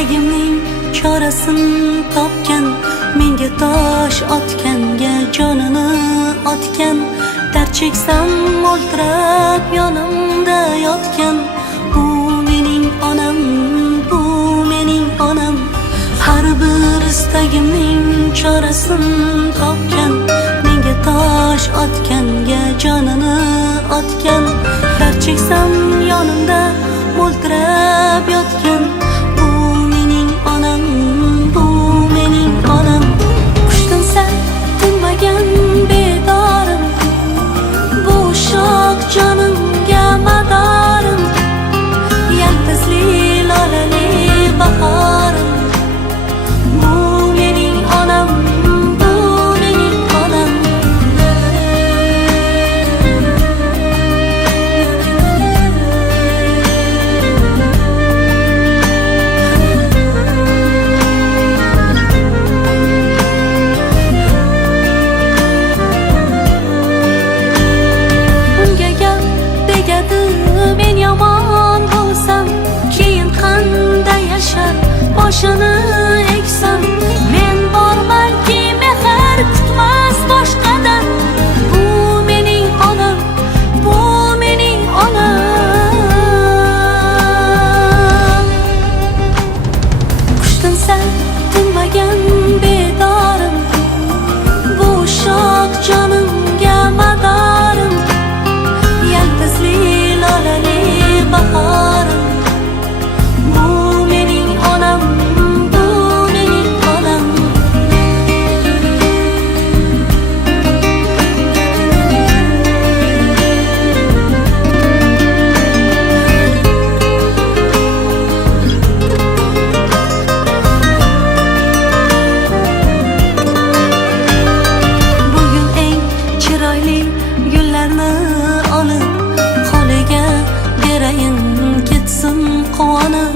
istagimning chorasini topgan, menga tosh otganga jonini otgan, dard cheksam o'ltirab yonimda yotgan. Bu mening onam, bu mening onam. Har bir istagimning chorasini topgan, menga tosh otganga jonini otgan, dard cheksam yonimda o'ltirab yotgan. Bu mening onam, bu mening onam. Qushtinsa tinmagan bedorim, bu shoh jonimga madorim, yaltizli lolali bahorim. Bu mening onam, bu mening onam. Unga gap tegadi, men yomon bo'lsam, keyin qanday yashar boshini eksam. Men bormanki mehr kutmas boshqadan. Bu mening onam, bu mening onam. Qushtinsa tinmagan bedorim, bu shoh jonimga madorim, yaltizli lolali bahorim. Bu mening onam, bu mening onam. Bugun eng chiroyli gullarni olib, qo'liga berayin ketsin quvonib.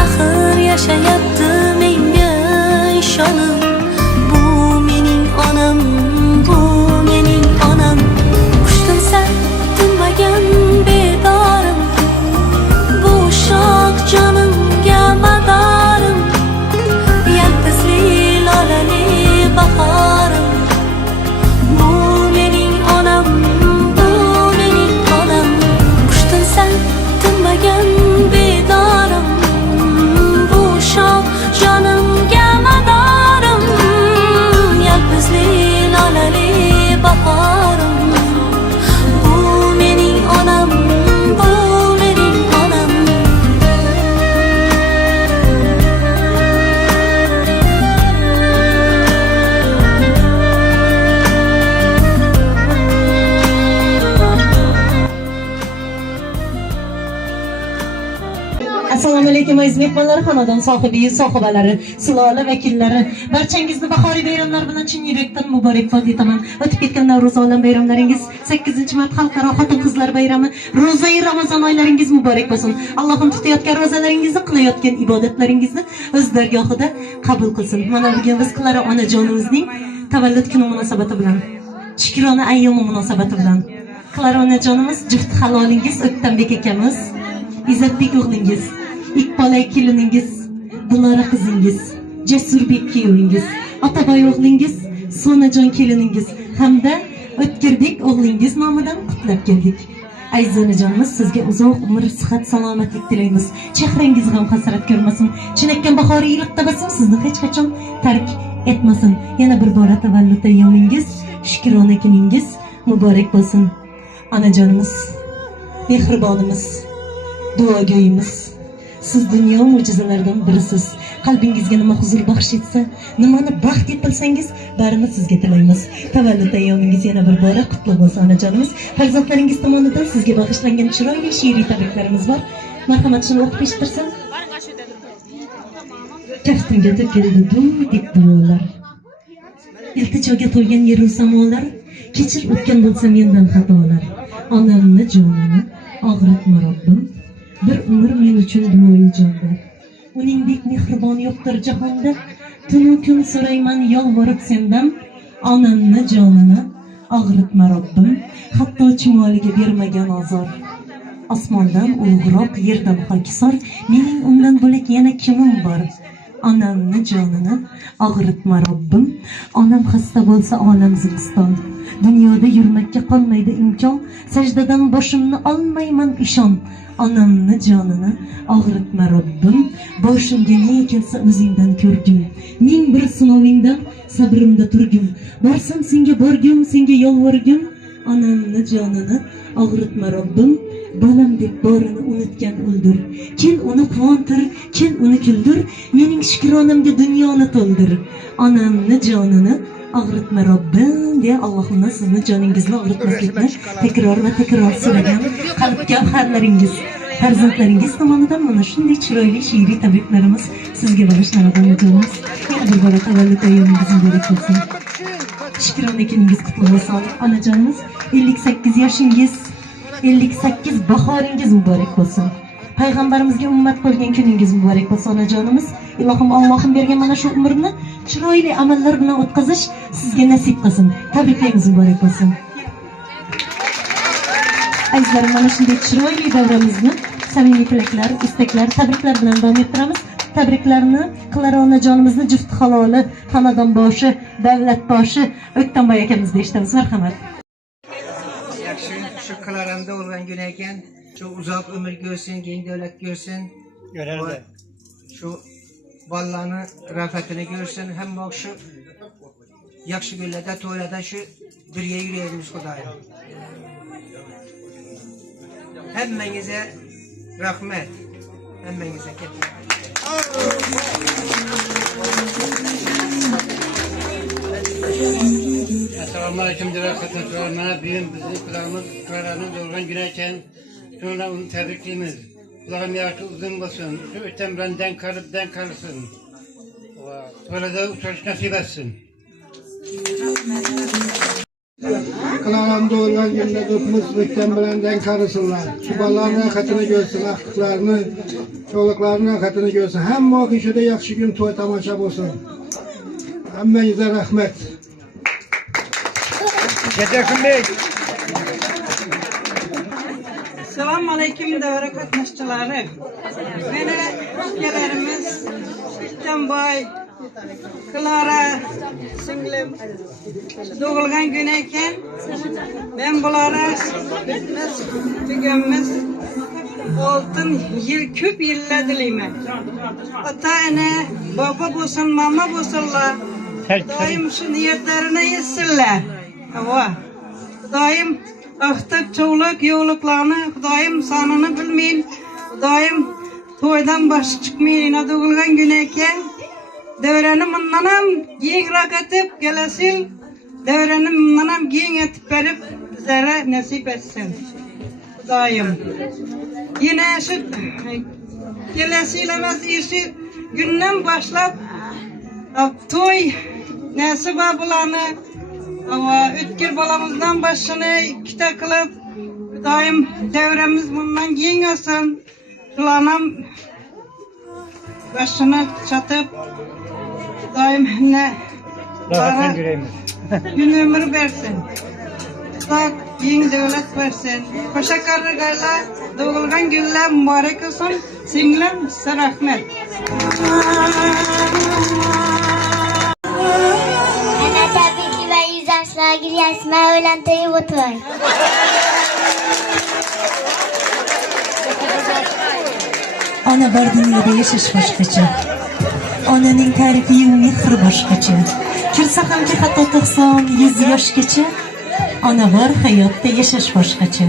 Axir yashayapti menga ishonib. Bu mening onam, bu mening onam. Qushtinsa tinmagan bedorim, bu shoh jonimga madorim, yaltizli lolali bahorim. Bu mening onam, bu mening onam. Qushtinsa tinmagan bedorim, bu shoh jonimga madorim, yaltizli lolali bahorim. Bu mening onam, bu mening onam. Assalomu alaykum aziz mehmonlar, xonadon sohibi, sohibalari, sulola vakillari, barchangizni bahoriy bayramlar bilan chin yurakdan muborakbod etaman. O'tib ketgan Navro'z olam bayramlaringiz, 8-mart xalqaro xotin-qizlar bayrami, ro'za-i Ramazon oylaringiz muborak bo'lsin. Allohim tutayotgan ro'zalaringizni, qilayotgan ibodatlaringizni o'z dargohida qabul qilsin. Mana bugun biz Klara onajonimizning tavallud kuni munosabati bilan, shukrona ayyomi munosabati bilan Klara onajonimiz juft halolingiz O'ktanbek akamiz, Izzatbek o'g'lingiz, Iqbolay keliningiz, Dilora qizingiz, Jasurbek kuyovingiz, Otaboy o'g'lingiz, Sonajon keliningiz hamda O'tkirbek o'g'lingiz nomidan qutlab keldik. Aziz onajonimiz, sizga uzoq umr, sihat, salomatlik tilaymiz. Chehrangiz g'am hasrat ko'rmasin. Chinakam bahoriy iliq tabassum sizni hech qachon tark etmasin. Yana bir bora tavallud ayyomingiz, shukrona kuningiz muborak bo'lsin. Onajonimiz, mehribonimiz, duogo'yimiz, siz dunyo mo'jizalaridan birisiz. Qalbingizga nima huzur baxsh etsa, nimani baxt deb bilsangiz, barini sizga tilaymiz. Tavallud ayyomingiz yana bir bora qutlug' bo'lsin onajonimiz. Farzandlaringiz tomonidan sizga bag'ishlangan chiroyli she'riy tabriklarimiz bor. Marhamat, shuni o'qib eshittirsin. Kaftimga to'kildi duv deb duolar, iltijoga to'lgan yer u samolar, kechir o'tgan bo'lsa mendan xatolar. Onamni jonini og'ritma Robbim, bir umr men uchun duoyi jonda. Uningdek mehribon yo'qdir jahonda, tunu kun so'rayman yolvorib sendan. Onamni jonini og'ritma Robbim, hatto chumoliga bermagan azor. Osmondan ulug'roq, yerdan hokisor, mening undan bo'lak yana kimim bor? Onamni jonini og'ritma Robbim. Onam xasta bo'lsa olam zimiston. Dunyoda yurmakka qolmaydi imkon, sajdadan boshimni olmayman ishon. Onamni jonini og'ritma Robbim. Boshimga ne kelsa o'zingdan ko'rgim. Ming bir sinovingdan sabrimda turgim. Borsam senga borgim, senga yolvorgim. Onamni jonini og'ritma Robbim. Bolam deb borini unutgan o'ldir. Kel uni quvontir, kel uni kuldir. Mening shukronamga dunyoni to'ldir. Onamni jonini og'ritma Robbim deya Allohimdan sizni joningizni og'ritmaslikni takror va takror so'ragan qalb gavharlaringiz, farzandlaringiz tomonidan mana shunday chiroyli she'riy tabriklarimiz sizga bag'ishlanadi onajonimiz. Yana bir bora tavallud ayyomingiz muborak bo'lsin. Shukrona kuningiz qutlug' bo'lsin onajonimiz. 58 yoshingiz, 58 bahoringiz muborak bo'lsin. Payg'ambarimizga ummat bo'lgan kuningiz muborak bo'lsin onajonimiz. Ilohim Allohim bergan mana shu umrni chiroyli amallar bilan o'tkazish sizga nasib qilsin. Tabriklaymiz muborak bo'lsin. Azizlarim, mana shunday chiroyli davramizni samimiy tilaklar, istaklar, tabriklar bilan davom ettiramiz. Tabriklarni Clara onajonimizni jufti haloli, xonadon boshi, davlat boshi O'ktamboy akamizdan eshitamiz. Marhamat. Yaxshi, shu Clara'mda bo'lgan kun ekan, shu uzoq umr ko'rsin, keng davlat ko'rsin. Görerdi. Shu bolalarni ro'yxatini ko'rsin, hamma shu yaxshi kunlarda, to'ylarda shu birga yuraymiz Xudoyim. Hammangizga rahmat. Hammangizga katta. Assalomu alaykum janob qatnashchilar. Mana bugun bizning qulog'imiz Clara'ning tug'ilgan kuni ekan. Shuni uni tabriklaymiz. Qulog'im yaxshi uzun bo'lsin. Shu o'tdan bilan dan qilsin. Va to'lada uchrash nasib etsin. Clara'mda bo'lgan kunda do'stimiz o'tdan bilan dan qilsinlar. Shu bolalarning ro'yxatini ko'rsin, ahliqlarni, cho'liqlarning ro'yxatini ko'rsin. Hamma kishida yaxshi kun to'y tomosha bo'lsin. Hammangizga rahmat. Assalomu alaykum davra qatnashchilari. Meni akalarimiz O'ktamboy, Clara singlim tug'ilgan kun ekan. Men bularga bitmas tuganmiz oltin yil, ko'p yillar dilayman. Ota ana, bobo bo'lsin, mama bo'lsinlar. Doim shu niyatlarini yetsinlar. Xudoyim ahtiq çoğuluk yo'liqlarni Xudoyim sonini bilmayin. Xudoyim to'ydan bosh chiqmaydi. Tug'ilgan kun ekan. Davrani bundan ham kengroq etib kelasil. Davrani bundan ham keng etib berib bizlarga nasib etsin. Xudoyim. Yine shu kelasil emas, shu gündən boshlab to'y nasib bularni o'tkir bolamızdan başını ikkita qilib, doim davramiz bundan keng olsin. Shularning başını chatib, doim rahat yuraymiz. Gün ömür bersin. Xudo keng davlat bersin. Qo'sha qarg'aylar, tug'ilgan kunlar muborak bo'lsin. Singlim, sizga rahmat. Yaşma ölen teyip otur. Ona bor dunyoda yashash boshqacha. Onaning ta'rifi mehr boshqacha. Kirsa hamki hatto 90-100 yoshgacha. Ona bor hayotda yashash boshqacha.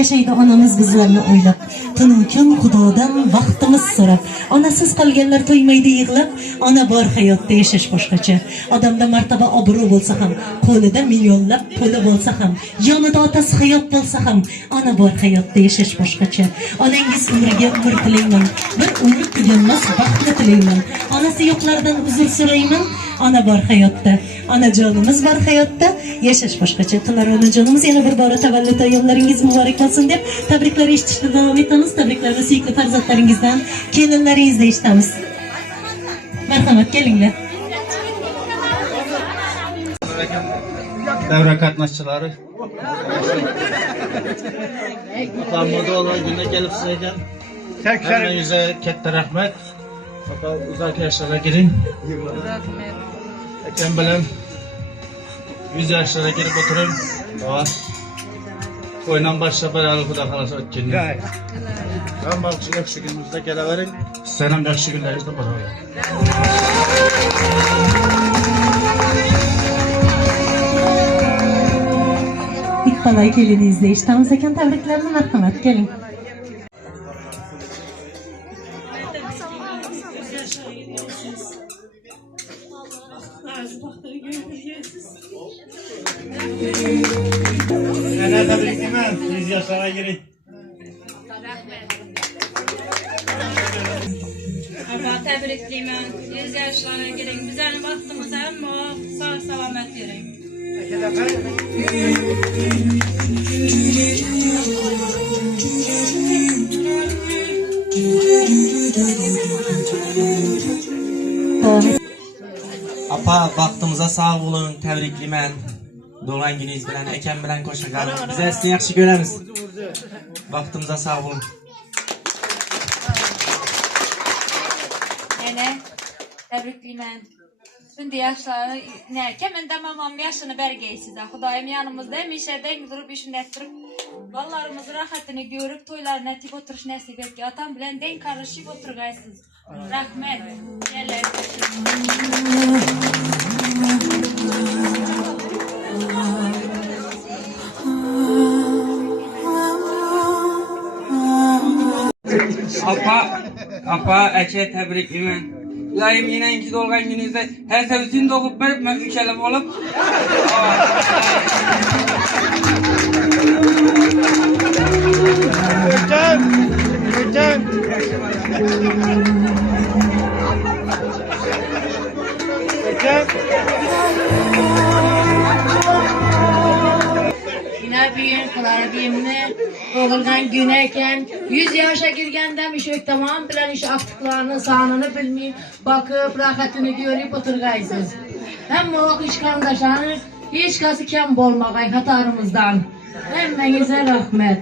Yashaydi onamiz bizlarni o'ylab, tunu kun Xudodan vaqtimiz so'rab. Onasiz qolganlar to'ymaydi yig'lab. Ona bor hayotda yashash boshqacha. Odamda martaba obro' bo'lsa ham, qo'lida millionlab puli bo'lsa ham, yonida otasi hayot bo'lsa ham, ona bor hayotda yashash boshqacha. Onangiz umriga umr tilayman, bir umr tuganmas baxtni tilayman. Onasi yo'qlardan uzr so'rayman. Ona bor hayotda, onajonimiz bor hayotda yashash boshqacha. Clara onajonimiz yana bir bora tavallud ayyomlaringiz muborak bo'lsin deb tabriklar eshitishda davom etamiz. Tabriklarni suyukli farzandlaringizdan, kelinlaringizdan eshitamiz. Marhamat, kelinglar. Devre katnaşçıları. Mutlanmada olan günde gelip sizeyken hemen yüze katta rahmet. Fakat uzak yaşlara girin. Ekem bilen 100 yaşlara girip oturun. Tamam. Toydan başla beraber kuda kalası ötkenliği. Ben bakıcı yakşı günümüzde geleverin. Senem yakşı günlerinizde beraber. İkbalay gelini izleyiş. Tamız ekan tebriklerini merhamet. Gelin. Neler tebrikliyim 100 yaşlara girin. Allah tebrikliyim. 100 yaşlara girin. Güzel vaktimiz ama sağ selamet girin. Apa vaxtımıza sağ olun, təbrikliyəm. Doğan gününüz bilən, Ekem bilən qoşaqlar. Bizə sizin yaxşı görəmiz. Vaxtımıza sağ olun. Nene, tebrikliyim. Şimdi yaşları, ne, kimin de mamam yaşını bergeysiz. Xudayım yanımızda, mişeden durup işini ettirip, ballarımızın rahatını görüp, toylarına etip oturuş nasip etki. Atam bilen den karışıp oturgaysız. Rahmet. Gelin. Apa, eke tebrikliyim. Layım yine iki dolgan gününüzde her sevsini dokup verip ben ülkelem olup. Yine büyüğün kılar diyemini doğulgan güneyken 100 yaşa girgenden işe tamam bilen iş aktıklarını sağını bilmeyip bakıp rahatını görüp oturgaysız. Hem o iş kardeşlerini hiç kası kem bolmagay hatarımızdan. Hemmenize rahmet.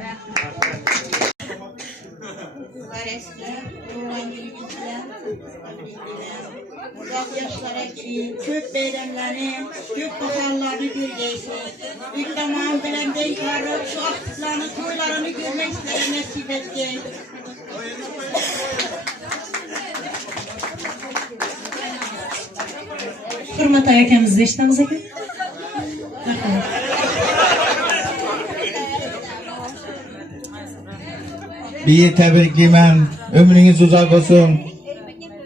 Uzak yaşlara ki köp beylemlerini, köp baharlarını görgeysin. Bir zaman bilen deykarıp şu aktıklarını, toylarını görmek isterim nasip etkin. Hürmet ayakımızı iştemiz ekan. Bir tebrikliyim. Ömrünüz uzak olsun.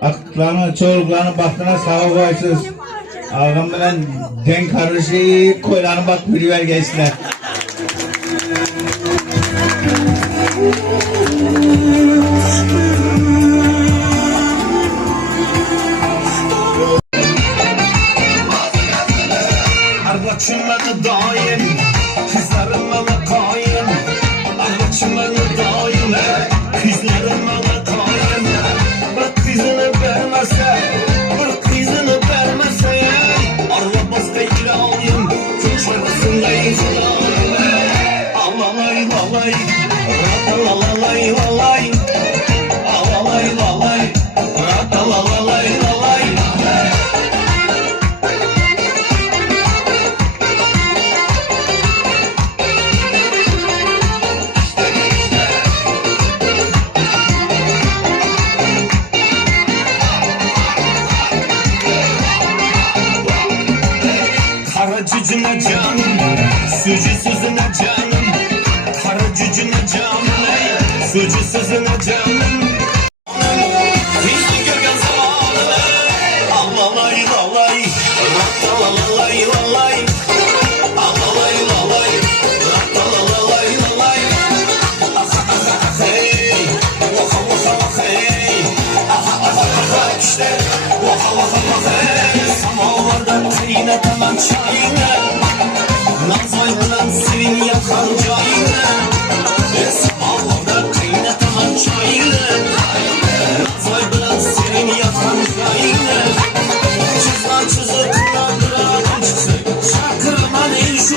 Aktıklarına, çoğuluklarına baktığına sağ olaysız. Ağam bilen den karışı koylarına bak biriver geçtiler. Arvaçınları daim, kızlarım bana kayın. Arvaçınları daim, kızlarım bana kayın. Bırak kızını vermezse, bırak kızını vermezse, arva bastayla alayım, kuşarısında izlayayım. Alalay lalay, ratalalay lalay, alalay lalay, ratalalay lalay. Kara cücüne canım, sucu sözüne canım. Kara cücüne canım, sucu sözüne canım. Bizi gören zamanı, alalay lalay, ratalalay lalay. Alalay lalay, ratalalay lalay. Aha aha aha hey, vaha vaha vaha hey. Aha aha aha işte, vaha vaha vaha hey. Samavarda kaynatamam çayını, nazayla senin yakan cayını. Samavarda kaynatamam çayını, nazayla senin yakan cayını. Çizma çizip kırandıran çıksın, şakırma değil şu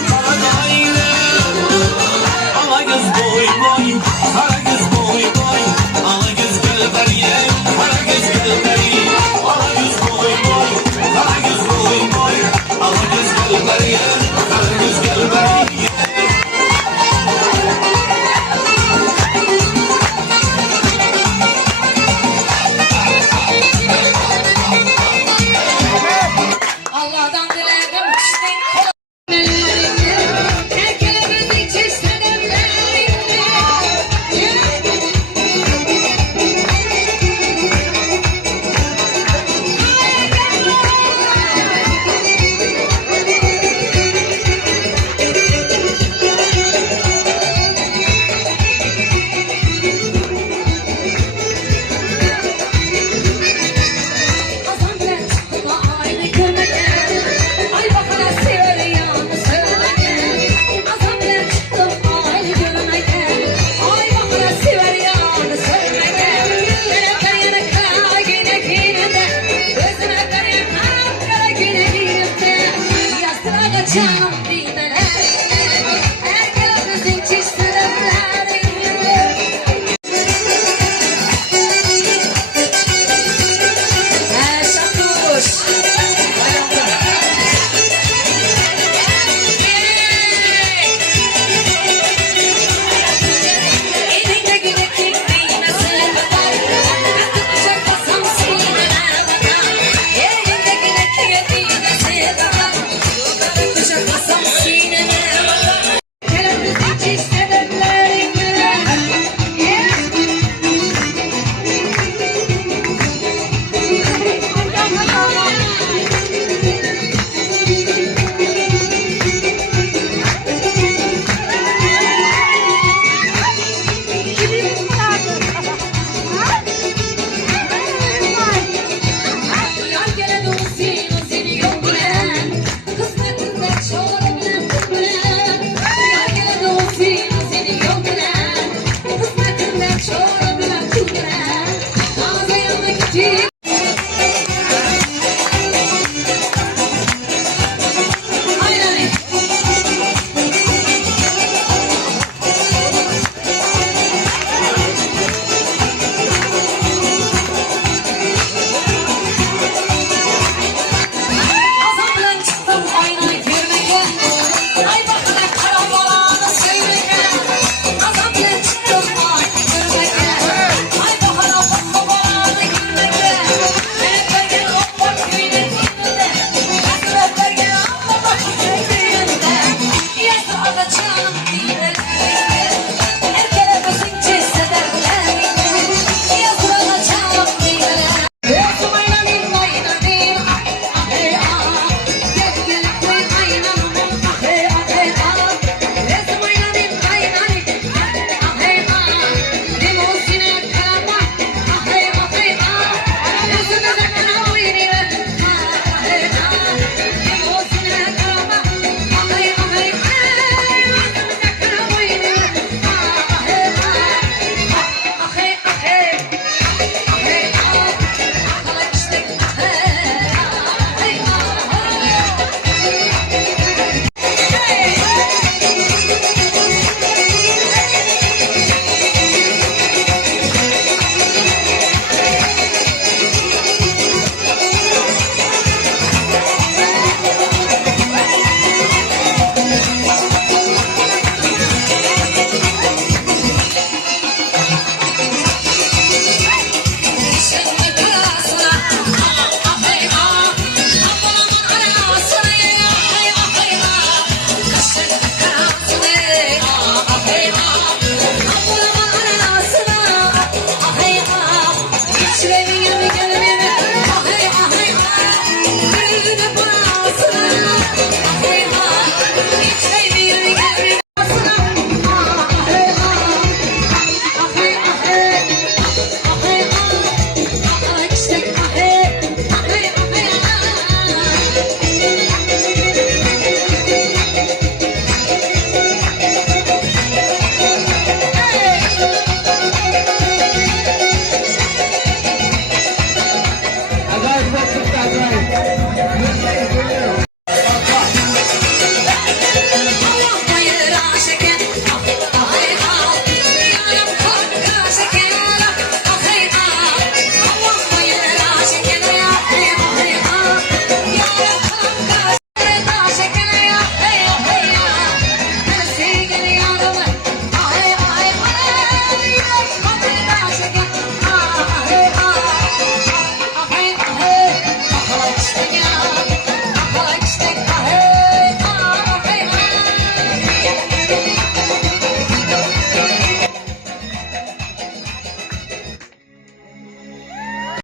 yaşa